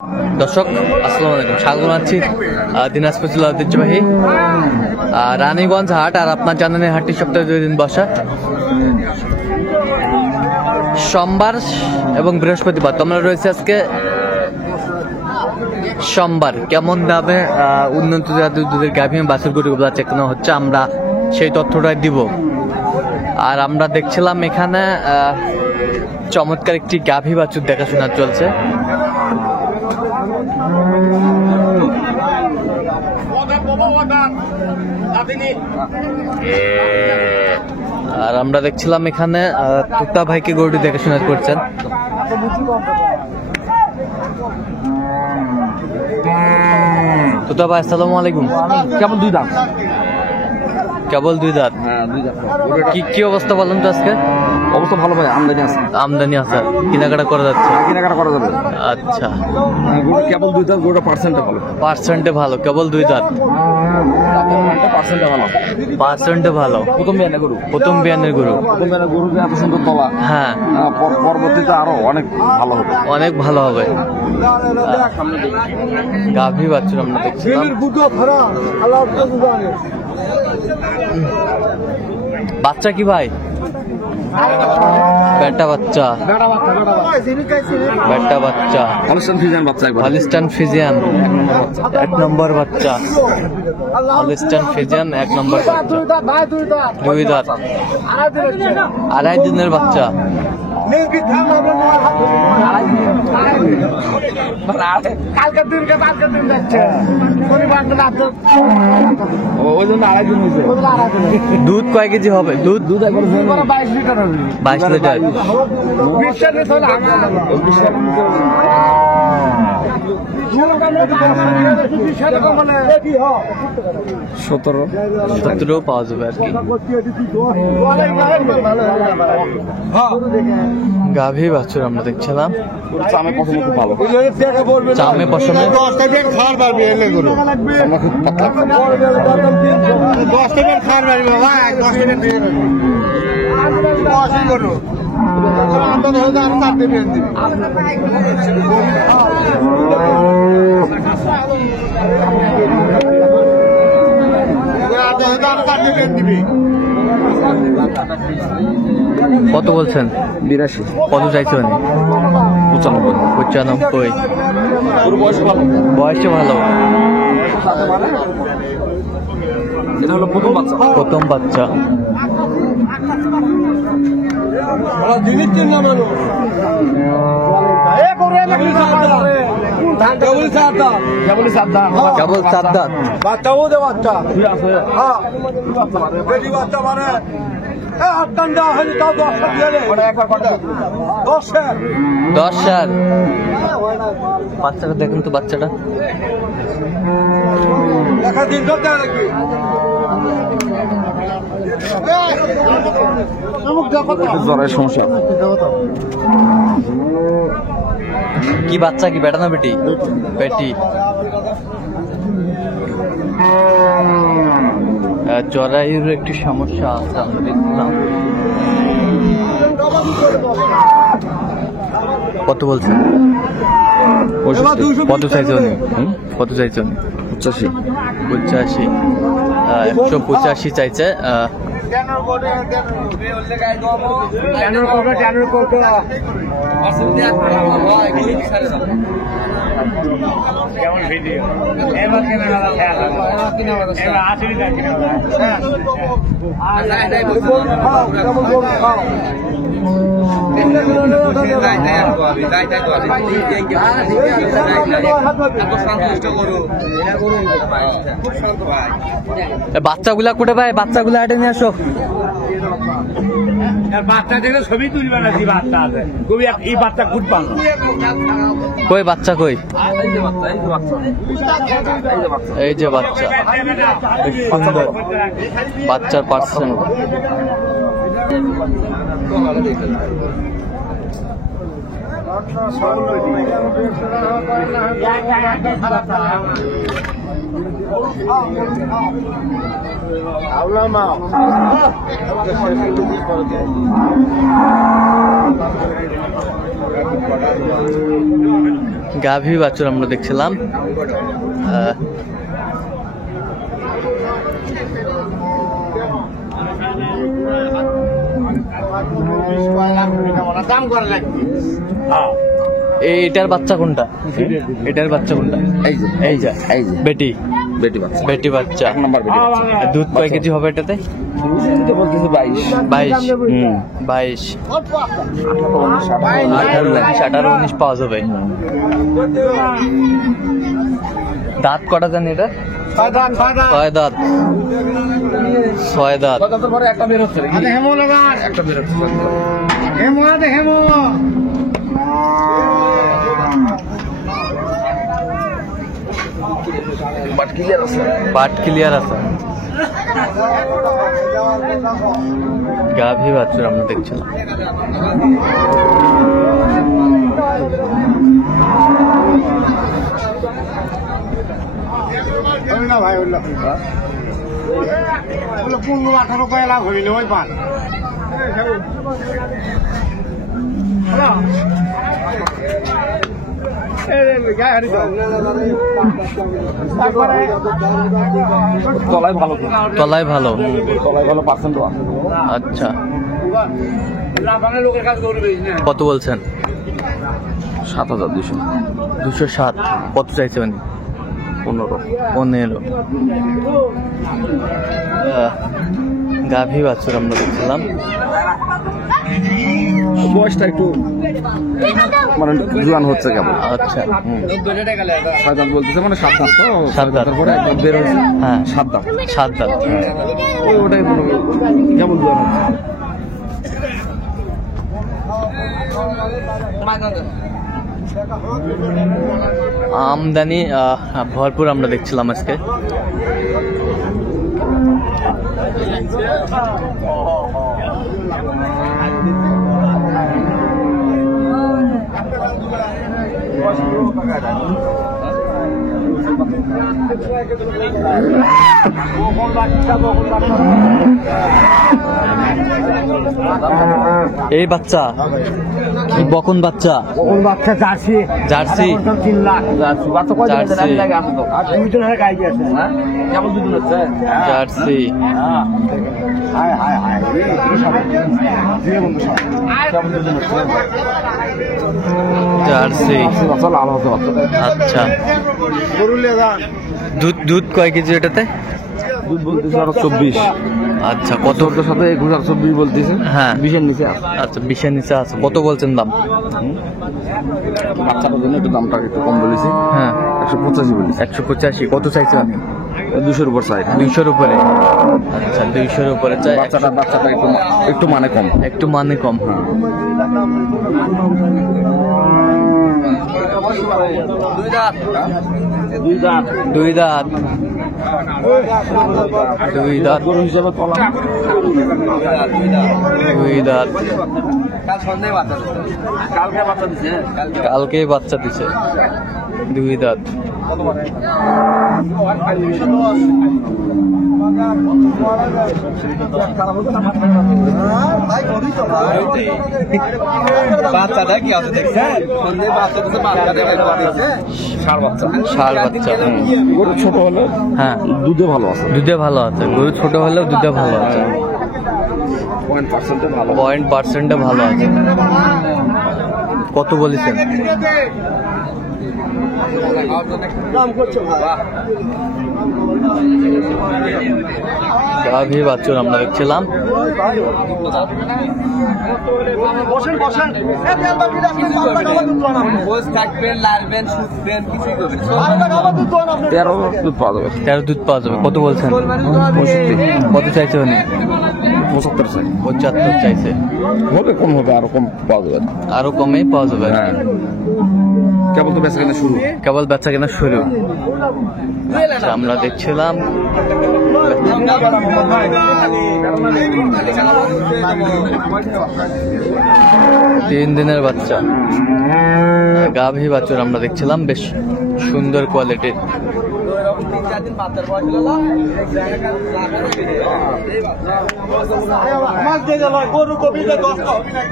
দর্শক আসসালামু আলাইকুম, স্বাগত জানাচ্ছি দিনাজপুর জেলা ঐতিহ্যবাহী রানীগঞ্জ হাট। আর আপনার জানেন এই হাটটি সপ্তাহে 2 দিন বসা, সোমবার এবং বৃহস্পতিবার। তোমরা রয়েছে আজকে সোমবার। কেমন দামে উন্নত জাতের দুধের গাভী বাছুর গরুগুলো চেকানো হচ্ছে, আমরা সেই তথ্যটাই দিব। আর আমরা দেখছিলাম এখানে চমৎকার একটি গাভী বাছুর দেখাশোনা চলছে। আর আমরা দেখছিলাম এখানে তুতা ভাইকে গরুটি দেখাশোনা করছেন। তুতা ভাই আসসালামু আলাইকুম। কেবল দুই দাম, কেবল 2 দাঁত। কি অবস্থা বলেন তো আজকে? অবস্থা ভালো ভাই, আমদানি আছে। আমদানি আছে, কেনাকাটা করা যাচ্ছে। কেনাকাটা করা যাবে। আচ্ছা, কেবল 2 দাম, গরুটা পার্সেন্টে ভালো। পার্সেন্টে ভালো, কেবল 2 দাঁত। পার্সেন্টে ভালো, পার্সেন্টে ভালো। প্রথম বিয়ানের গরু, প্রথম বিয়ানের গরু। প্রথম বিয়ানের গরু যে এত সুন্দর তলা, হ্যাঁ, পরবর্তীতে আরো অনেক ভালো হবে, অনেক ভালো হবে। গাভী বাছুর আমরা দেখছিলাম। বাচ্চা কি ভাই? বেটা বাচ্চা, বেটা বাচ্চা। হলস্টাইন ফ্রিজিয়ান বাচ্চা, একবার হলস্টাইন ফ্রিজিয়ান 1 নম্বর বাচ্চা। হলস্টাইন ফ্রিজিয়ান 1 নম্বর বাচ্চা, 2 দাঁত, 2.5 দিনের বাচ্চা। দুধ কয় কেজি হবে? দুধ 22 লিটার। 17 পাওয়া যাবে আর কি। গাভী বাছুর আমরা দেখছিলাম। চামে পছন্দ খুব ভালো, চামে পছন্দ। কত বলছেন? 82। কত চাইছেন? 95। বয়সে ভালো। এটা হলো প্রথম বাচ্চা, প্রথম বাচ্চা। কেবল 4 দাঁত। বাচ্চাও দে বাচ্চা, হ্যাঁ বেটি বাচ্চা মানে 8 টাকা হলে তাও 10 টাকা দিয়ে দে। 10,000। বাচ্চাটা দেখুন তো, বাচ্চাটা দেখা দিন তো দেয় নাকি জ্বরের সমস্যা। কি বাচ্চা? কি বেটা না বেটি? বেটি। জরায়ুর একটি সমস্যা আছে আমরা দেখলাম। কত বলছেন? কত চাইছে উনি? কত চাইছে উনি? 85। 185 চাইছে। বাচ্চাগুলা কোটে ভাই? বাচ্চাগুলা হাটে নিয়ে আসো। বাচ্চা দেখে ছবি তুলবে না, বাচ্চা আছে এই বাচ্চা খুব ভালো। কই বাচ্চা? কই? এই যে বাচ্চা, সুন্দর বাচ্চার পার্সেন্ট। গাভী বাছুর আমরা দেখছিলাম। এটার বাচ্চা কোনটা? এটার বাচ্চা কোনটা? এই যে এই যে এই যে বেটি বেটি বাচ্চা, বেটি বাচ্চা। 1 নাম্বার বেটি বাচ্চা। দুধ কয় কেজি হবে এটাতে? তো বলতেছে 22। 22 18 19 পাওয়া যাবে। দাঁত কটা জানি এটা? 6 দাঁত। 6 দাঁত। পরে একটা বের হচ্ছে নাকি? একটা বের হচ্ছে। বাট ক্লিয়ার আছে। পাট ক্লিয়ার আছে। গাভী বাছুর আমরা দেখছিলাম। ভাই 15-18 কয় লাভ হইলে ওই পান তলায় ভালো, তলায় ভালো। তলায় ভালো পার্সেন্ট আছে। আচ্ছা, কত বলছেন? 7200। 207। কত চাইছেন? 15। গাভী বাছুর আমরা দেখছিলাম। বয়সটা একটু মানে জোয়ান হচ্ছে কেমন। আচ্ছা, 6 দাঁত বলতেছে, মানে 7 দাঁত। তো 7 দাঁত। তারপরে একদম বের হয়েছে। হ্যাঁ 7 দাঁত। 7 দাঁত। ওটাই মনে করি কেমন জোয়ান হচ্ছে। আমদানি ভরপুর আমরা দেখছিলাম আজকে। এই বাচ্চা কি বকন বাচ্চা? কোন বাচ্চা জার্সি জার্সি 3 লাখ বাচ্চা কয় জার্সি। দিন লাগে আছে তো? আর 2 জনের গাই আছে হ্যাঁ কেমন দুধ হচ্ছে? জার্সি। হায় হায় হায় দিয়ে বন্ধু সব কেমন দুধ হচ্ছে? জার্সি। বাচ্চা লাল হচ্ছে বাচ্চা। আচ্ছা, গরু লেগান দুধ কয় কেজি এটাতে? দুধ বলতেছে আরো 24। আচ্ছা, কত? 14 সাথে 21 আর 24 বলতেছে। হ্যাঁ 20 এর নিচে আছে। আচ্ছা, 20-এর নিচে আছে। কত বলছেন দাম? বাচ্চাটার জন্য একটু দামটা একটু কম বলেছি। হ্যাঁ 185 বলেছি। 185। কত চাইছেন আপনি? 200 উপর সাইড। 200-র উপরে। আচ্ছা, 200-র উপরে চাই। বাচ্চাটা একটু মানে কম। একটু মানে কম। দুই দাঁত। 2 দাঁত। 2 দাঁত। গরু হিসাবে তলা 2 দাঁত। কালকে বাচ্চা দিছে। কালকেই বাচ্চা দিছে। 2 দাঁত। বাচ্চাটা কি আছে দেখছেন? ষাঁড় বাচ্চা। ষাঁড় বাচ্চা। গরু ছোট হলে হ্যাঁ দুধে ভালো আছে। দুধে ভালো আছে। গরু ছোট হলেও দুধে ভালো আছে। % ভালো। 0.% ভালো আছে। কত বলেছেন? গাভী বাছুর আমরা দেখছিলাম। তেরো দুধ পাওয়া যাবে। 13 দুধ পাওয়া যাবে। কত বলছেন? 65। কত চাইছে উনি? 75 চাই। 75 চাইছে। হবে কম হবে, আরো কম পাওয়া যাবে। আরো কমেই পাওয়া যাবে। হ্যাঁ কেবল তো বেচা কেনা শুরু। কেবল বাচ্চা কেনা শুরু। আচ্ছা, আমরা দেখছিলাম। 3 দিনের বাচ্চা গাভী বাছুর আমরা দেখছিলাম। বেশ সুন্দর কোয়ালিটির। আমার দিয়ে গেল গরু কপিতে 10টা হবে না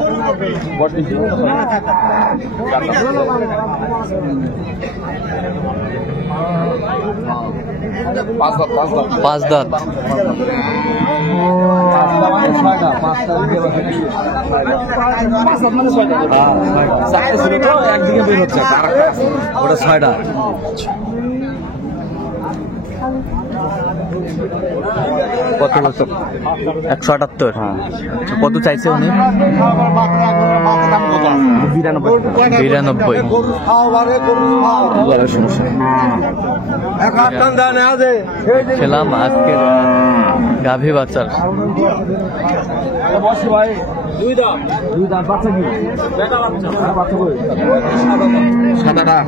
গরু কপি পাঁচ দাঁত একদিকে বের হচ্ছে ওটা 6টা কত বলছো 178 কত চাইছে উনি 92 গরু খাওয়ারে গরু খাওয়া সমস্যা এক আটটা দানে আছে খেলাম আজকের গাভী বাচ্চার বসে ভাই দুই দাম বাচ্চা কি বেটা বাচ্চা বাচ্চা কই সাদাটা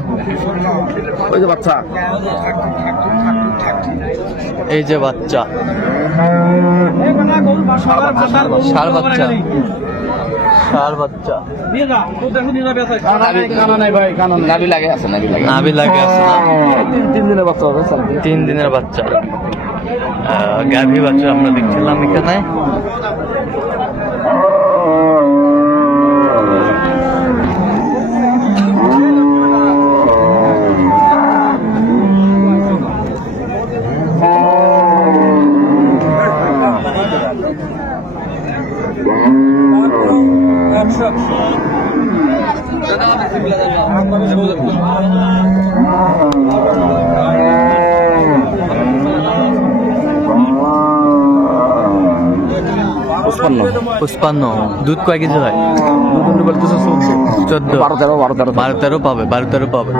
ওই যে বাচ্চা এই যে বাচ্চা ষাঁড় বাচ্চা ষাঁড় বাচ্চা কানা নাই ভাই কানা নাভি লাগে আছে নাভি লাগে আছে না 3 দিনের বাচ্চা হবে 3 দিনের বাচ্চা গাভী বাচ্চা আমরা দেখছিলাম এখানে পুষ্পান্ন দুধ কয় কেজি হয় 14 12-13 পাবে 12-13 পাবে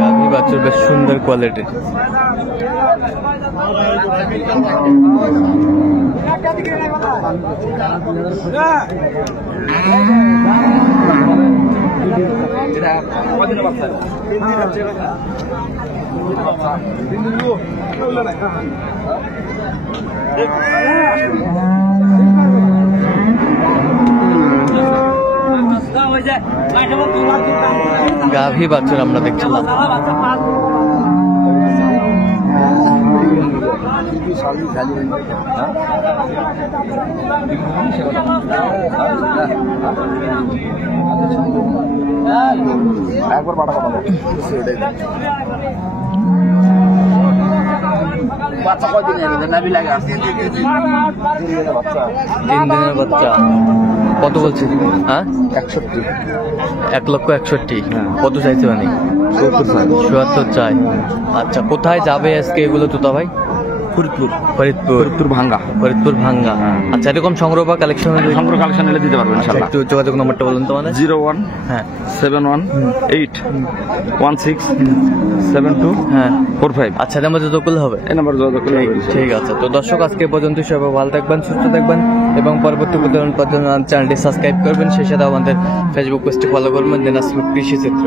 গাভী বাচ্চার বেশ সুন্দর কোয়ালিটি গাভী বাচ্চার আমরা দেখছিলাম একবার পাটা কথা বাচ্চা কয়দিন নাভি লাগে আছে 3 দিনের বাচ্চা কত বলছে হ্যাঁ 1,61,00,000 কত চাইছে মানে 77 চাই আচ্ছা কোথায় যাবে আজকে এগুলো তোতা ভাই ফরিদপুর ভাঙ্গা আচ্ছা এরকম সংগ্রহ বা কালেকশন এলে দিতে পারবেন ইনশাআল্লাহ একটু যোগাযোগ নম্বরটা বলুন তো মানে 01 হ্যাঁ 71 হ্যাঁ 16 আচ্ছা এর মধ্যে যোগাযোগ করলে হবে এই নাম্বার যোগাযোগ করলে হবে ঠিক আছে তো দর্শক আজকে পর্যন্ত সবাই ভালো থাকবেন সুস্থ থাকবেন এবং পরবর্তী প্রতিবেদন পর্যন্ত চ্যানেলটি সাবস্ক্রাইব করবেন সেই সাথে আমাদের ফেসবুক পেজটি ফলো করবেন দিনাজপুর কৃষি চিত্র।